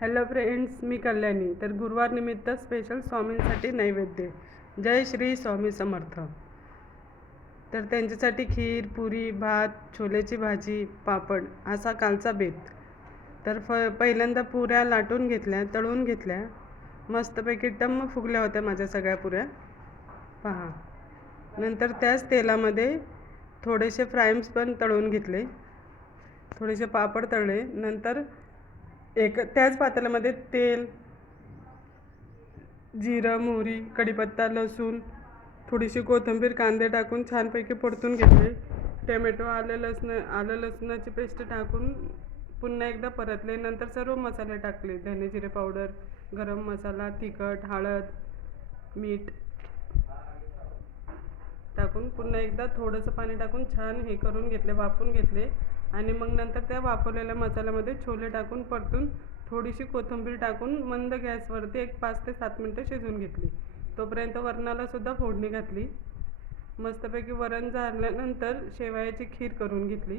Hello friends, मी कल्याणी. तर गुरुवार निमित्त स्पेशल स्वामींसाठी नैवेद्य. जय श्री स्वामी समर्थ. तर त्यांच्यासाठी खीर, पुरी, भात, छोलेची भाजी, पापड असा कालचा बेत. तर पहिल्यांदा पुऱ्या लाटून घेतल्या, तळून घेतल्या. मस्तपैकी टम्म फुगल्या होत्या माझ्या सगळ्या पुऱ्या, पहा. नंतर त्याच तेलामध्ये थोडेसे फ्राईम्स पण तळून घेतले, थोडेसे पापड तळले. नंतर त्याच पातेल्यामध्ये तेल, जिरं, मोहरी, कढीपत्ता, लसूण, थोडीशी कोथिंबीर, कांदे टाकून छानपैकी परतून घेतले. टोमॅटो, आलं लसणाची पेस्ट टाकून पुन्हा एकदा परतले. नंतर सर्व मसाले टाकले, धने जिरे पावडर, गरम मसाला, तिखट, हळद, मीठ टाकून पुन्हा एकदा थोडंसं पाणी टाकून छान हे करून घेतले, वाफवून घेतले. आणि मग नंतर त्या वाफवलेल्या मसाल्यामध्ये छोले टाकून परतून थोडीशी कोथिंबीर टाकून मंद गॅसवरती एक 5 ते 7 मिनटं शिजवून घेतली. तोपर्यंत वरणाला सुद्धा फोडणी घातली. मस्तपैकी वरण झाल्यानंतर शेवयाची खीर करून घेतली.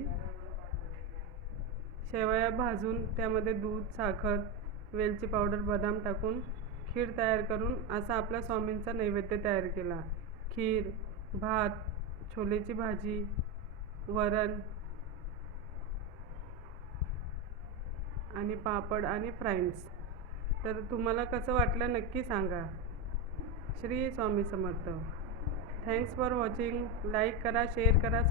शेवया भाजून त्यामध्ये दूध, साखर, वेलची पावडर, बदाम टाकून खीर तयार करून असा आपल्या स्वामींचा नैवेद्य तयार केला. खीर, भात, छोलेची भाजी, वरण आणि पापड आणि फ्राईड्स. तर तुम्हाला कसं वाटलं नक्की सांगा. Shri Swami Samarth. Thanks for watching. Like करा, शेअर करा.